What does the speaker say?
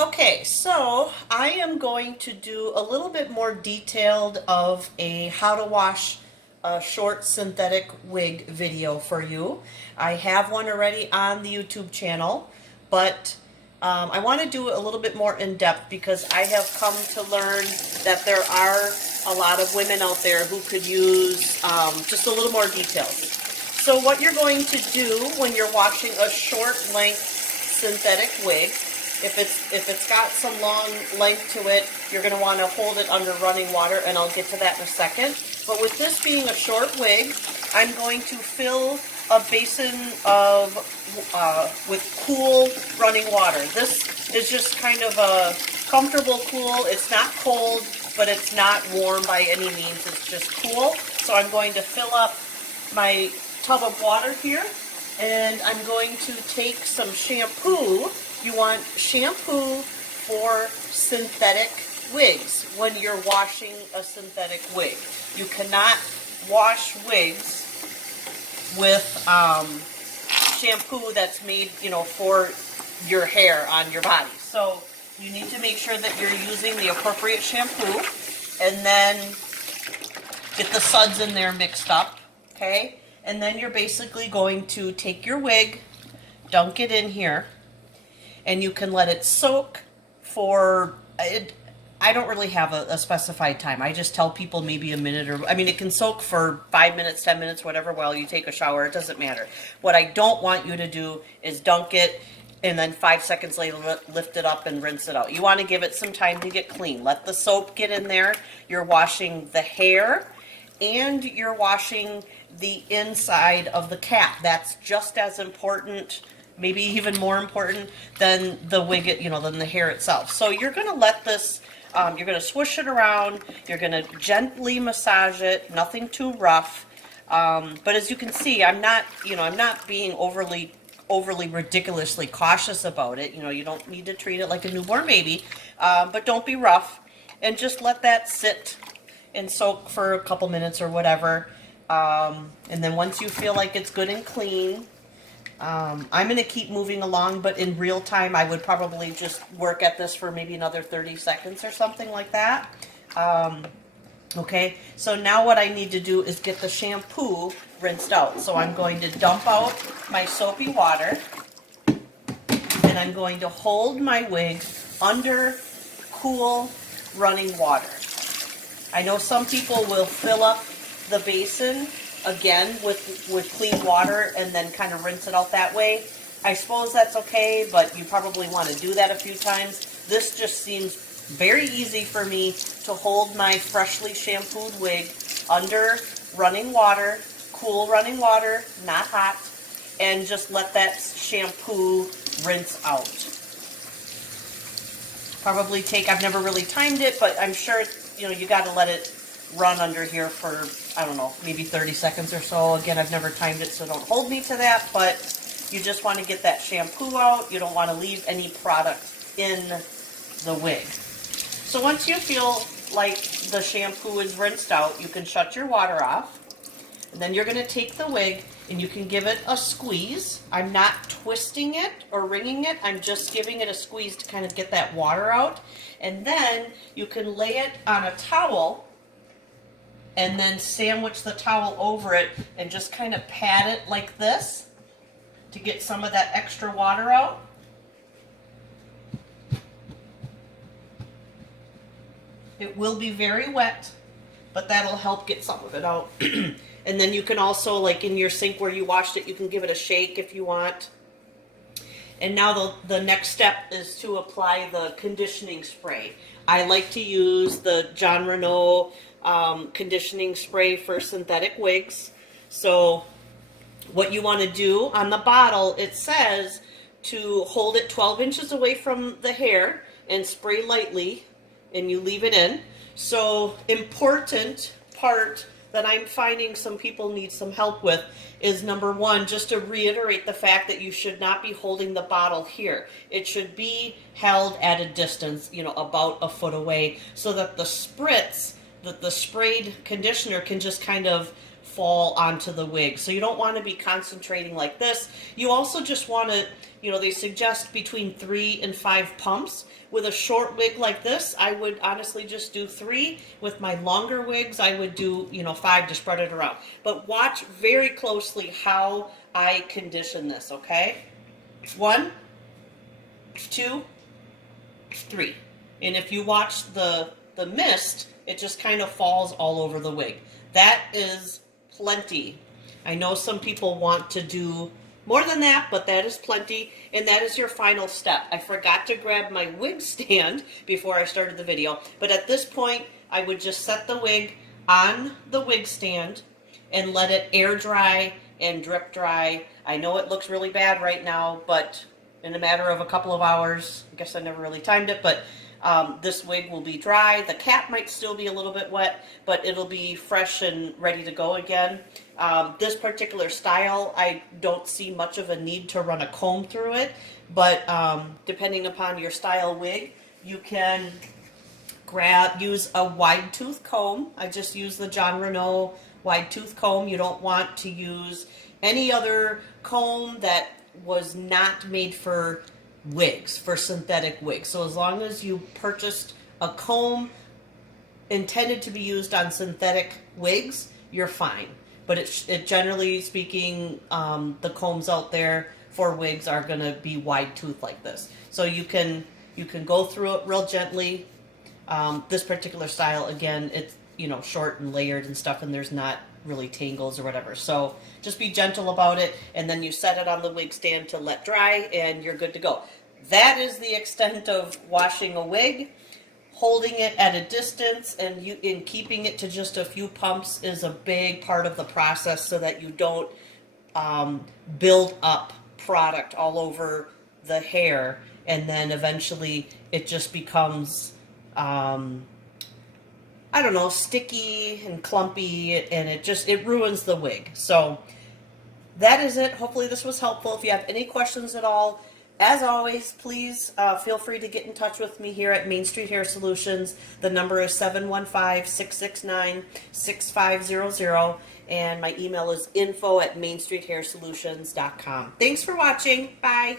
Okay, so I am going to do a little bit more detailed of a how to wash a short synthetic wig video for you. I have one already on the YouTube channel, but I want to do it a little bit more in depth because I have come to learn that there are a lot of women out there who could use just a little more details. So what you're going to do when you're washing a short length synthetic wig, if it's got some long length to it, you're going to want to hold it under running water, and I'll get to that in a second. But with this being a short wig, I'm going to fill a basin of with cool running water. This is just kind of a comfortable cool. It's not cold, but it's not warm by any means. It's just cool. So I'm going to fill up my tub of water here, and I'm going to take some shampoo. You want shampoo for synthetic wigs when you're washing a synthetic wig. You cannot wash wigs with shampoo that's made, for your hair on your body. So you need to make sure that you're using the appropriate shampoo, and then get the suds in there mixed up, okay? And then you're basically going to take your wig, dunk it in here, and you can let it soak for, I don't really have a specified time. I just tell people maybe a minute, or, it can soak for 5 minutes, 10 minutes, whatever, while you take a shower. It doesn't matter. What I don't want you to do is dunk it and then 5 seconds later lift it up and rinse it out. You want to give it some time to get clean. Let the soap get in there. You're washing the hair and you're washing the inside of the cap. That's just as important, maybe even more important than the wig, than the hair itself. So you're going to let this, you're going to swoosh it around, you're going to gently massage it, nothing too rough. But as you can see, I'm not being overly ridiculously cautious about it. You don't need to treat it like a newborn baby, but don't be rough, and just let that sit and soak for a couple minutes or whatever. And then once you feel like it's good and clean, I'm going to keep moving along, but in real time, I would probably just work at this for maybe another 30 seconds or something like that. Okay, so now what I need to do is get the shampoo rinsed out. So I'm going to dump out my soapy water, and I'm going to hold my wig under cool running water. I know some people will fill up the basin again with clean water and then kind of rinse it out that way. I suppose that's okay, but you probably want to do that a few times. This just seems very easy for me to hold my freshly shampooed wig under running water, cool running water, not hot, and just let that shampoo rinse out. Probably I've never really timed it, but I'm sure, you got to let it run under here for, I don't know, maybe 30 seconds or so. Again, I've never timed it, so don't hold me to that, but you just want to get that shampoo out. You don't want to leave any product in the wig. So once you feel like the shampoo is rinsed out, you can shut your water off. And then you're going to take the wig and you can give it a squeeze. I'm not twisting it or wringing it. I'm just giving it a squeeze to kind of get that water out. And then you can lay it on a towel and then sandwich the towel over it and just kind of pat it like this to get some of that extra water out. It will be very wet, but that'll help get some of it out. And then you can also, like in your sink where you washed it, you can give it a shake if you want. And now the next step is to apply the conditioning spray. I like to use the John Renault conditioning spray for synthetic wigs. So what you want to do on the bottle, it says to hold it 12 inches away from the hair and spray lightly, and you leave it in. So important part that I'm finding some people need some help with is number one, just to reiterate the fact that you should not be holding the bottle here. It should be held at a distance, about a foot away, so that the spritz, that the sprayed conditioner can just kind of fall onto the wig. So you don't want to be concentrating like this. You also just want to, they suggest between 3 and 5 pumps. With a short wig like this, I would honestly just do 3. With my longer wigs, I would do, 5 to spread it around. But watch very closely how I condition this, okay? 1, 2, 3. And if you watch the mist, it just kind of falls all over the wig. That is plenty. I know some people want to do more than that, but that is plenty, and that is your final step. I forgot to grab my wig stand before I started the video, but at this point, I would just set the wig on the wig stand and let it air dry and drip dry. I know it looks really bad right now, but in a matter of a couple of hours, I guess I never really timed it, but this wig will be dry. The cap might still be a little bit wet, but it'll be fresh and ready to go again. This particular style, I don't see much of a need to run a comb through it, but depending upon your style wig, you can use a wide tooth comb. I just use the John Renault wide tooth comb. You don't want to use any other comb that was not made for wigs, for synthetic wigs. So as long as you purchased a comb intended to be used on synthetic wigs, you're fine. But it generally speaking, the combs out there for wigs are going to be wide tooth like this. So you can go through it real gently. This particular style, again, it's short and layered and stuff, and there's not really tangles or whatever. So just be gentle about it, and then you set it on the wig stand to let dry, and you're good to go. That is the extent of washing a wig. Holding it at a distance and in keeping it to just a few pumps is a big part of the process, so that you don't build up product all over the hair, and then eventually it just becomes sticky and clumpy, and it ruins the wig. So that is it. Hopefully this was helpful. If you have any questions at all, as always, please feel free to get in touch with me here at Main Street Hair Solutions. The number is 715-669-6500, and my email is info@mainstreethairsolutions.com. Thanks for watching. Bye.